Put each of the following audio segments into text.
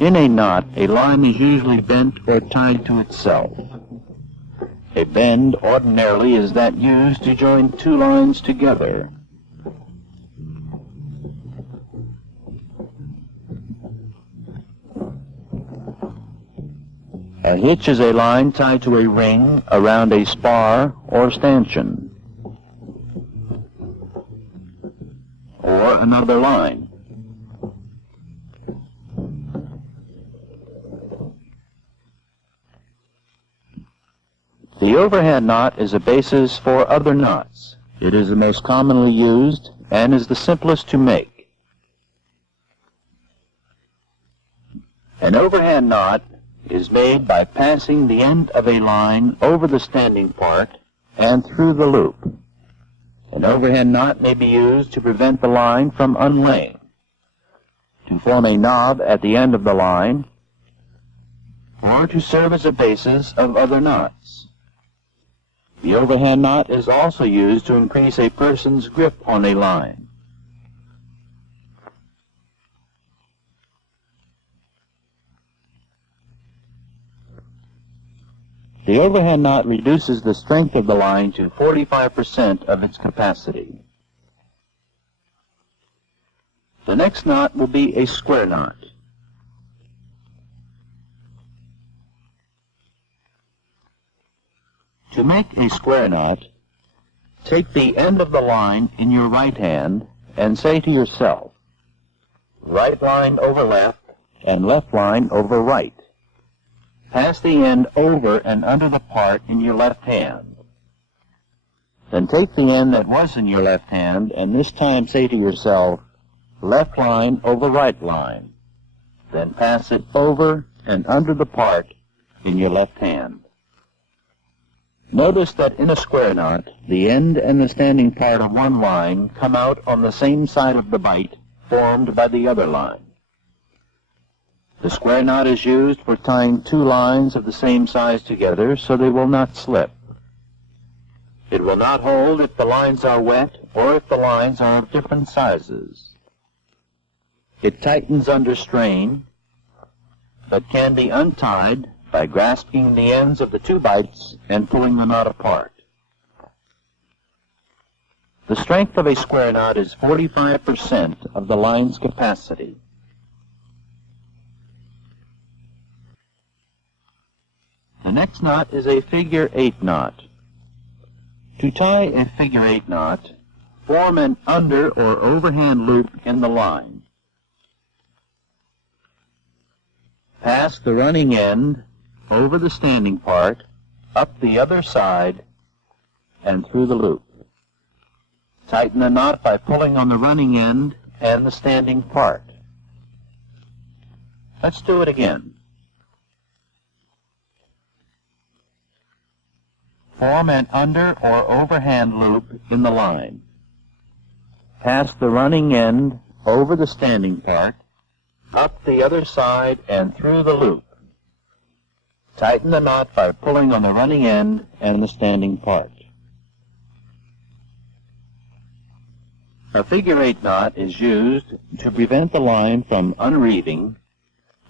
In a knot, a line is usually bent or tied to itself. A bend ordinarily is that used to join two lines together. A hitch is a line tied to a ring around a spar or stanchion, or another line. The overhand knot is a basis for other knots. It is the most commonly used and is the simplest to make. An overhand knot is made by passing the end of a line over the standing part and through the loop. An overhand knot may be used to prevent the line from unlaying, to form a knob at the end of the line, or to serve as a basis of other knots. The overhand knot is also used to increase a person's grip on a line. The overhand knot reduces the strength of the line to 45% of its capacity. The next knot will be a square knot. To make a square knot, take the end of the line in your right hand and say to yourself, right line over left and left line over right. Pass the end over and under the part in your left hand. Then take the end that was in your left hand and this time say to yourself, left line over right line. Then pass it over and under the part in your left hand. Notice that in a square knot, the end and the standing part of one line come out on the same side of the bight formed by the other line. The square knot is used for tying two lines of the same size together so they will not slip. It will not hold if the lines are wet or if the lines are of different sizes. It tightens under strain, but can be untied by grasping the ends of the two bights and pulling the knot apart. The strength of a square knot is 45% of the line's capacity. The next knot is a figure 8 knot. To tie a figure 8 knot, form an under or overhand loop in the line. Pass the running end over the standing part, up the other side, and through the loop. Tighten the knot by pulling on the running end and the standing part. Let's do it again. Form an under or overhand loop in the line. Pass the running end over the standing part, up the other side and through the loop. Tighten the knot by pulling on the running end and the standing part. A figure 8 knot is used to prevent the line from unreeving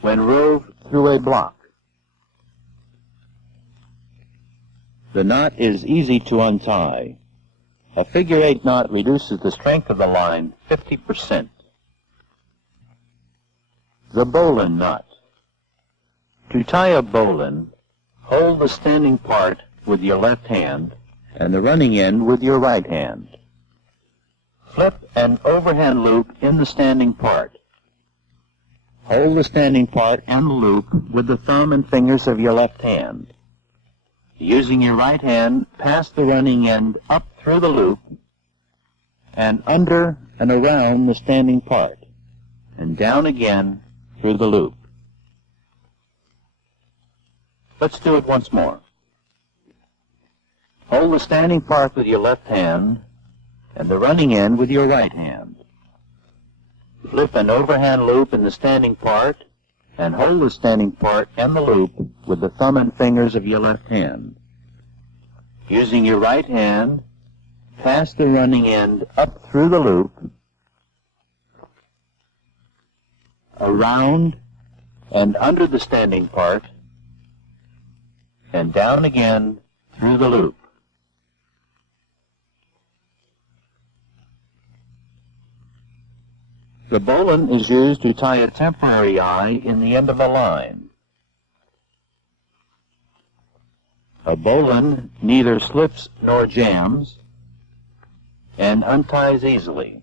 when rove through a block. The knot is easy to untie. A figure 8 knot reduces the strength of the line 50%. The bowline knot. To tie a bowline, hold the standing part with your left hand and the running end with your right hand. Flip an overhand loop in the standing part. Hold the standing part and the loop with the thumb and fingers of your left hand. Using your right hand, pass the running end up through the loop and under and around the standing part, and down again through the loop. Let's do it once more. Hold the standing part with your left hand and the running end with your right hand. Flip an overhand loop in the standing part and hold the standing part and the loop with the thumb and fingers of your left hand. Using your right hand, pass the running end up through the loop, around and under the standing part, and down again through the loop. The bowline is used to tie a temporary eye in the end of a line. A bowline neither slips nor jams and unties easily.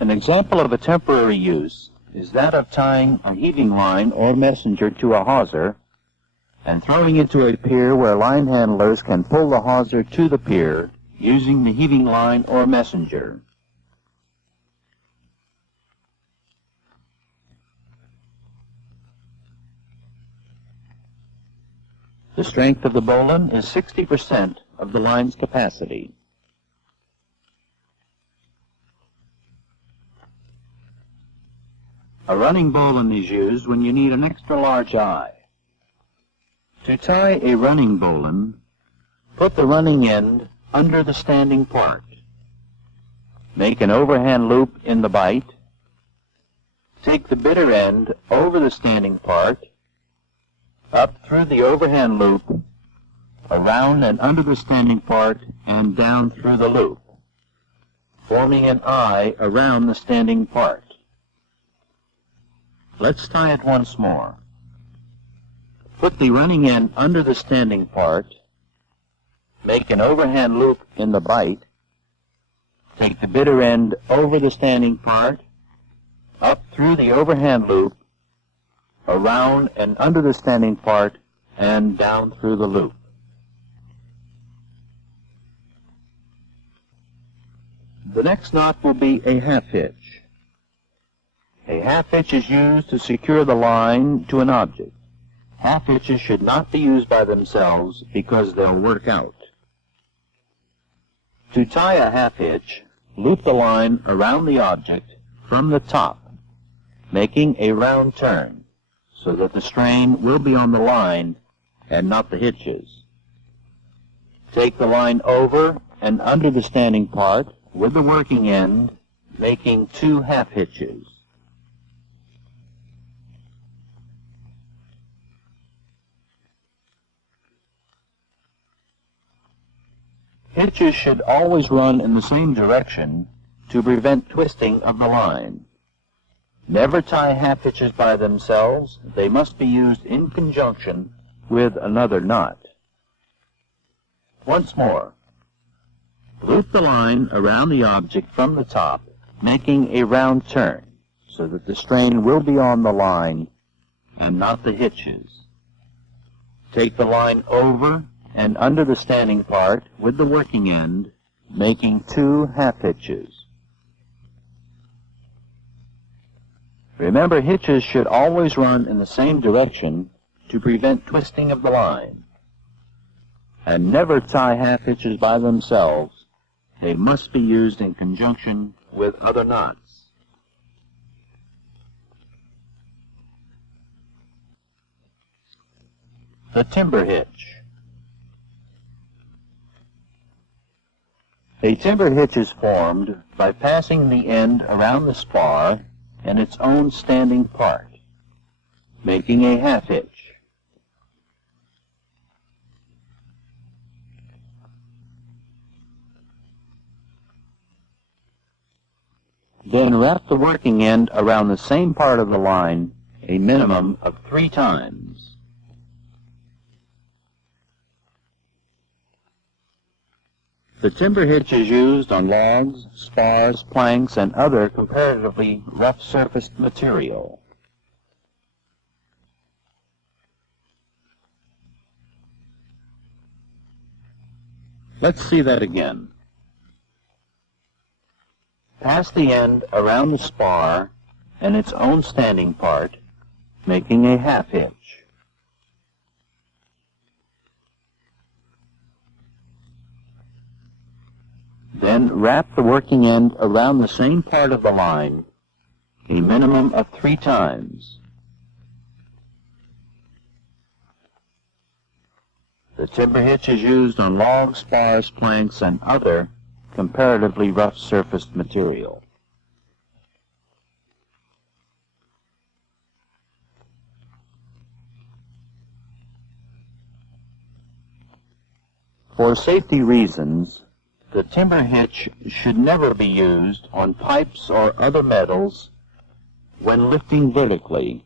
An example of a temporary use is that of tying a heaving line or messenger to a hawser and throwing it to a pier where line handlers can pull the hawser to the pier using the heaving line or messenger. The strength of the bowline is 60% of the line's capacity. A running bowline is used when you need an extra large eye. To tie a running bowline, put the running end under the standing part. Make an overhand loop in the bight. Take the bitter end over the standing part, up through the overhand loop, around and under the standing part, and down through the loop, forming an eye around the standing part. Let's tie it once more. Put the running end under the standing part, make an overhand loop in the bight, take the bitter end over the standing part, up through the overhand loop, around and under the standing part, and down through the loop. The next knot will be a half hitch. A half hitch is used to secure the line to an object. Half hitches should not be used by themselves because they'll work out. To tie a half hitch, loop the line around the object from the top, making a round turn so that the strain will be on the line and not the hitches. Take the line over and under the standing part with the working end, making 2 half hitches. Hitches should always run in the same direction to prevent twisting of the line. Never tie half hitches by themselves. They must be used in conjunction with another knot. Once more, loop the line around the object from the top, making a round turn so that the strain will be on the line and not the hitches. Take the line over and under the standing part with the working end, making 2 half hitches. Remember, hitches should always run in the same direction to prevent twisting of the line. And never tie half hitches by themselves. They must be used in conjunction with other knots. The timber hitch. A timber hitch is formed by passing the end around the spar and its own standing part, making a half hitch. Then wrap the working end around the same part of the line a minimum of 3 times. The timber hitch is used on logs, spars, planks, and other comparatively rough-surfaced material. Let's see that again. Pass the end around the spar and its own standing part, making a half hitch. Then wrap the working end around the same part of the line a minimum of 3 times. The timber hitch is used on logs, spars, planks, and other comparatively rough-surfaced material. For safety reasons, the timber hitch should never be used on pipes or other metals when lifting vertically.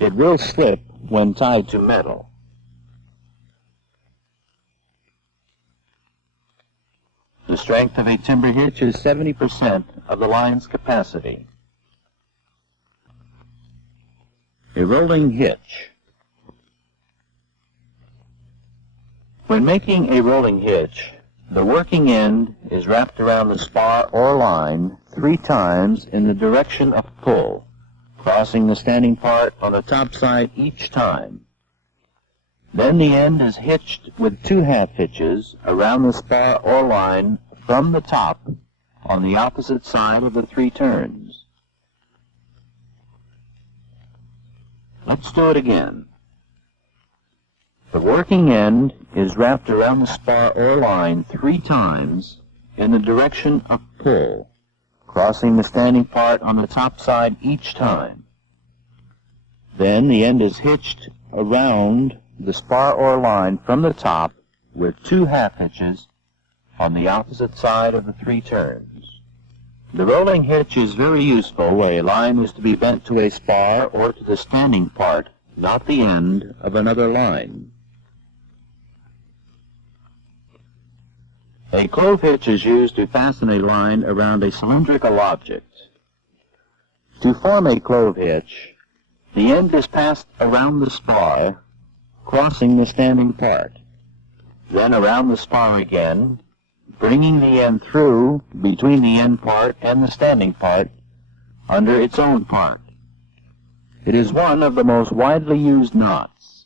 It will slip when tied to metal. The strength of a timber hitch is 70% of the line's capacity. A rolling hitch. When making a rolling hitch, the working end is wrapped around the spar or line 3 times in the direction of pull, crossing the standing part on the top side each time. Then the end is hitched with 2 half hitches around the spar or line from the top on the opposite side of the 3 turns. Let's do it again. The working end is wrapped around the spar or line 3 times in the direction of pull, crossing the standing part on the top side each time. Then the end is hitched around the spar or line from the top with 2 half hitches on the opposite side of the 3 turns. The rolling hitch is very useful where a line is to be bent to a spar or to the standing part, not the end of another line. A clove hitch is used to fasten a line around a cylindrical object. To form a clove hitch, the end is passed around the spar, crossing the standing part, then around the spar again, bringing the end through between the end part and the standing part under its own part. It is one of the most widely used knots.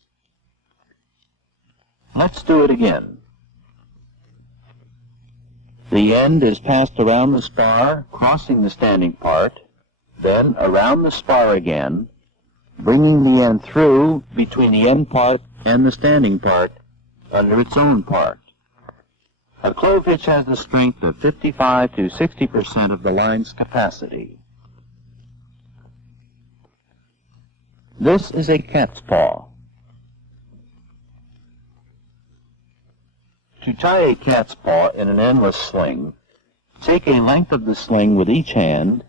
Let's do it again. The end is passed around the spar, crossing the standing part, then around the spar again, bringing the end through between the end part and the standing part under its own part. A clove hitch has the strength of 55 to 60% of the line's capacity. This is a cat's paw. To tie a cat's paw in an endless sling, take a length of the sling with each hand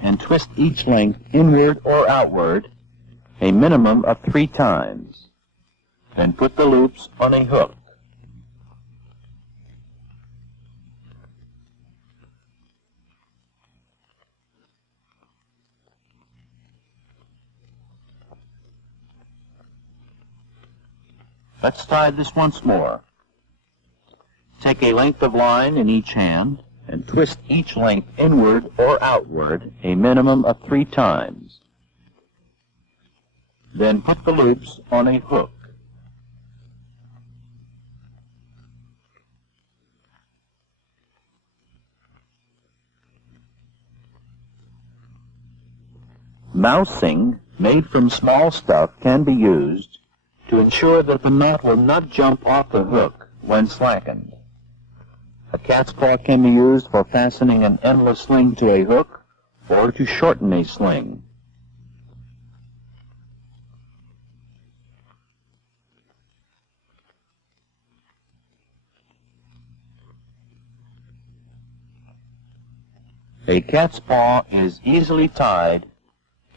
and twist each length inward or outward a minimum of 3 times. Then put the loops on a hook. Let's tie this once more. Take a length of line in each hand and twist each length inward or outward a minimum of 3 times. Then put the loops on a hook. Mousing made from small stuff can be used to ensure that the knot will not jump off the hook when slackened. A cat's paw can be used for fastening an endless sling to a hook or to shorten a sling. A cat's paw is easily tied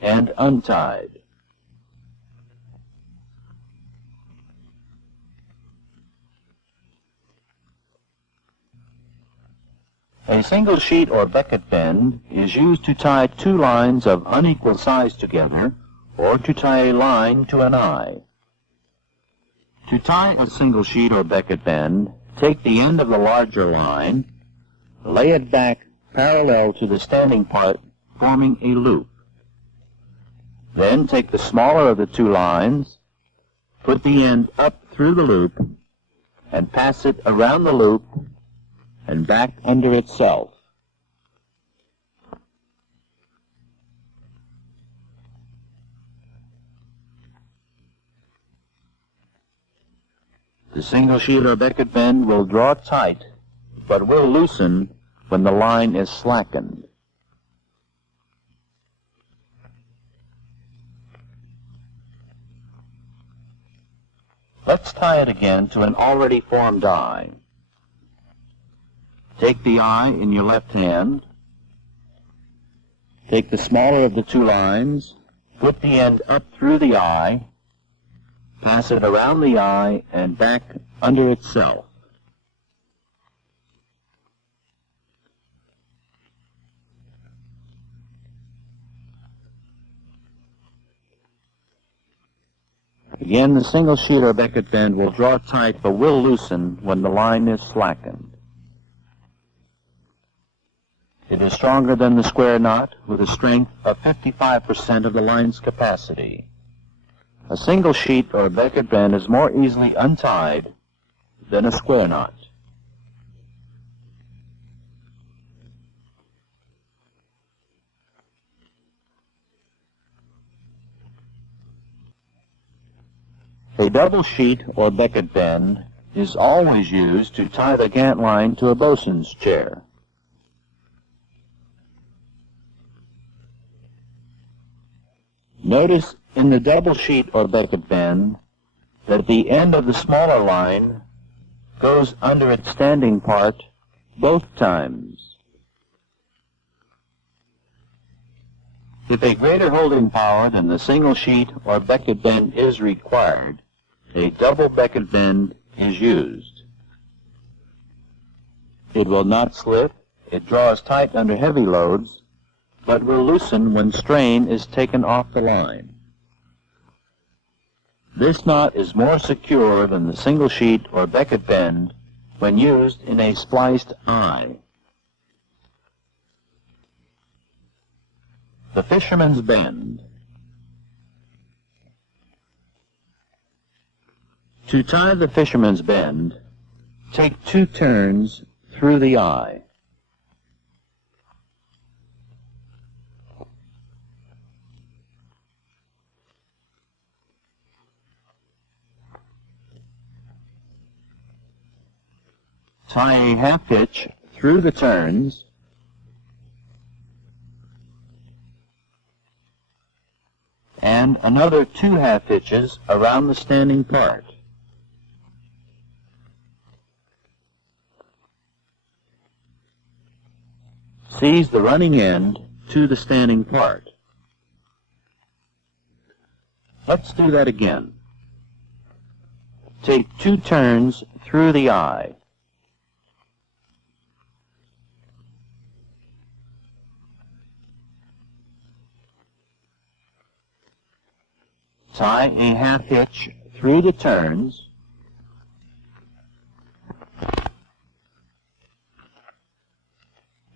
and untied. A single sheet or becket bend is used to tie 2 lines of unequal size together or to tie a line to an eye. To tie a single sheet or becket bend, take the end of the larger line, lay it back parallel to the standing part, forming a loop. Then take the smaller of the 2 lines, put the end up through the loop, and pass it around the loop and back under itself. The single sheet or becket bend will draw tight, but will loosen when the line is slackened. Let's tie it again to an already formed eye. Take the eye in your left hand. Take the smaller of the two lines, put the end up through the eye, pass it around the eye and back under itself. Again, the single sheet or becket bend will draw tight but will loosen when the line is slackened. It is stronger than the square knot with a strength of 55% of the line's capacity. A single sheet or becket bend is more easily untied than a square knot. A double sheet or becket bend is always used to tie the gant line to a bosun's chair. Notice in the double sheet or becket bend that the end of the smaller line goes under its standing part both times. If a greater holding power than the single sheet or becket bend is required, a double becket bend is used. It will not slip, it draws tight under heavy loads, but will loosen when strain is taken off the line. This knot is more secure than the single sheet or becket bend when used in a spliced eye. The fisherman's bend. To tie the fisherman's bend, take 2 turns through the eye. Tie a half hitch through the turns and another 2 half hitches around the standing part. Seize the running end to the standing part. Let's do that again. Take 2 turns through the eye. Tie a half hitch through the turns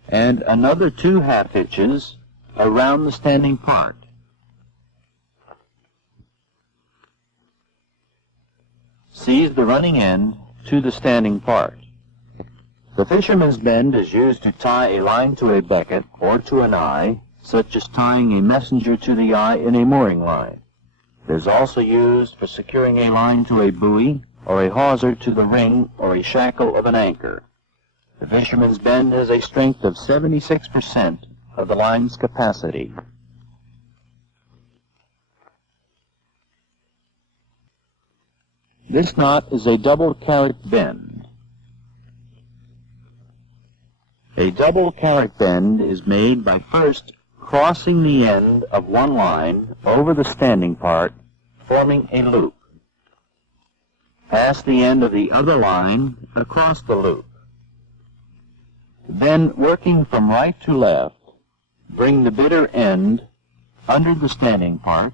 and another 2 half hitches around the standing part. Seize the running end to the standing part. The fisherman's bend is used to tie a line to a becket or to an eye, such as tying a messenger to the eye in a mooring line. It is also used for securing a line to a buoy or a hawser to the ring or a shackle of an anchor. The fisherman's bend has a strength of 76% of the line's capacity. This knot is a double carrick bend. A double carrick bend is made by first crossing the end of one line over the standing part, forming a loop. Pass the end of the other line across the loop. Then, working from right to left, bring the bitter end under the standing part,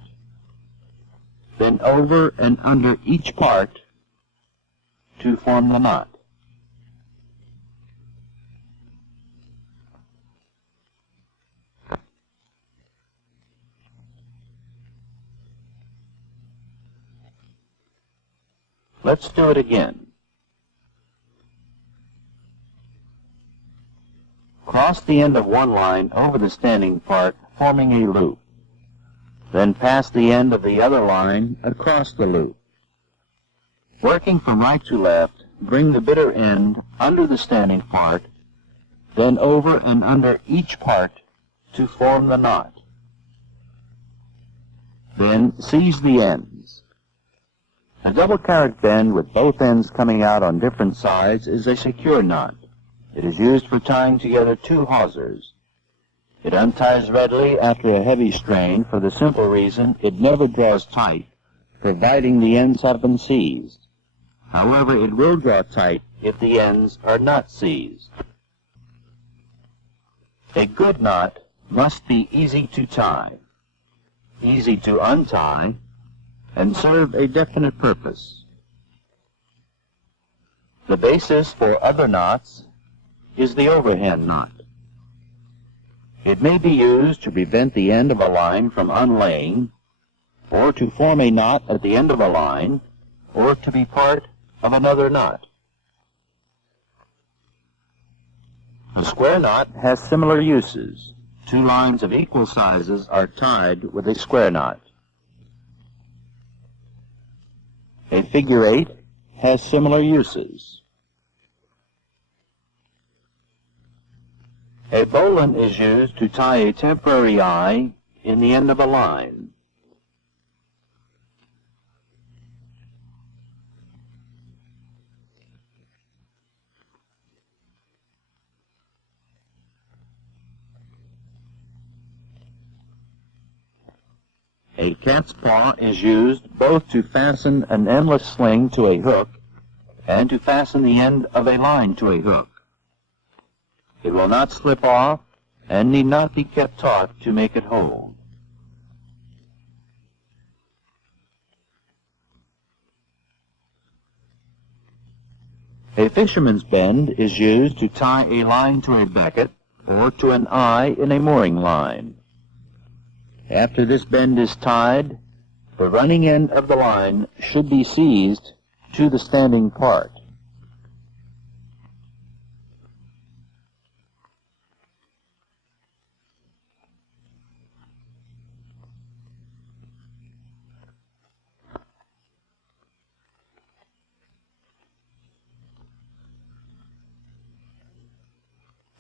then over and under each part to form the knot. Let's do it again. Cross the end of one line over the standing part, forming a loop. Then pass the end of the other line across the loop. Working from right to left, bring the bitter end under the standing part, then over and under each part to form the knot. Then seize the ends. A double carrot bend with both ends coming out on different sides is a secure knot. It is used for tying together two hawsers. It unties readily after a heavy strain for the simple reason it never draws tight, providing the ends have been seized. However, it will draw tight if the ends are not seized. A good knot must be easy to tie, easy to untie, and serve a definite purpose. The basis for other knots is the overhand knot. It may be used to prevent the end of a line from unlaying, or to form a knot at the end of a line, or to be part of another knot. A square knot has similar uses. Two lines of equal sizes are tied with a square knot. A figure eight has similar uses. A bowline is used to tie a temporary eye in the end of a line. A cat's paw is used both to fasten an endless sling to a hook and to fasten the end of a line to a hook. It will not slip off and need not be kept taut to make it hold. A fisherman's bend is used to tie a line to a becket or to an eye in a mooring line. After this bend is tied, the running end of the line should be seized to the standing part.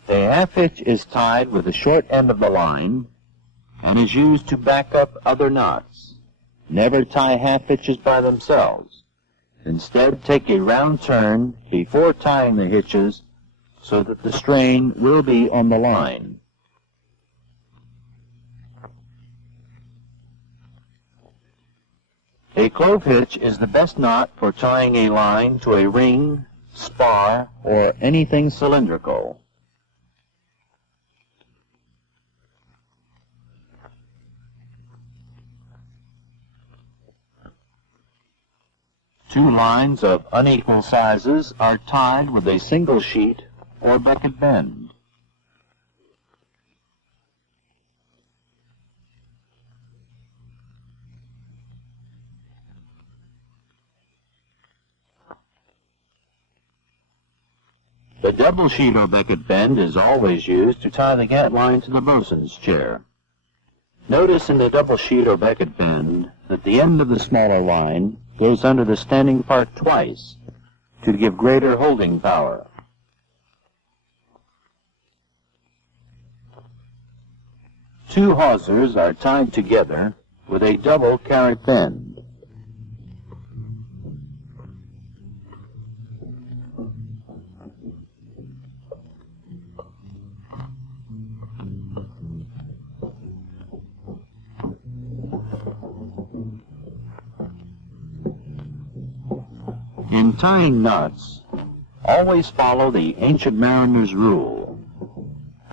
A half hitch is tied with the short end of the line and is used to back up other knots. Never tie half hitches by themselves. Instead, take a round turn before tying the hitches so that the strain will be on the line. A clove hitch is the best knot for tying a line to a ring, spar, or anything cylindrical. Two lines of unequal sizes are tied with a single sheet or becket bend. The double sheet or becket bend is always used to tie the gat line to the bosun's chair. Notice in the double sheet or becket bend that the end of the smaller line goes under the standing part twice to give greater holding power. Two hawsers are tied together with a double carrot bend. In tying knots, always follow the ancient mariner's rule.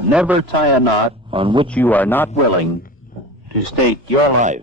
Never tie a knot on which you are not willing to stake your life.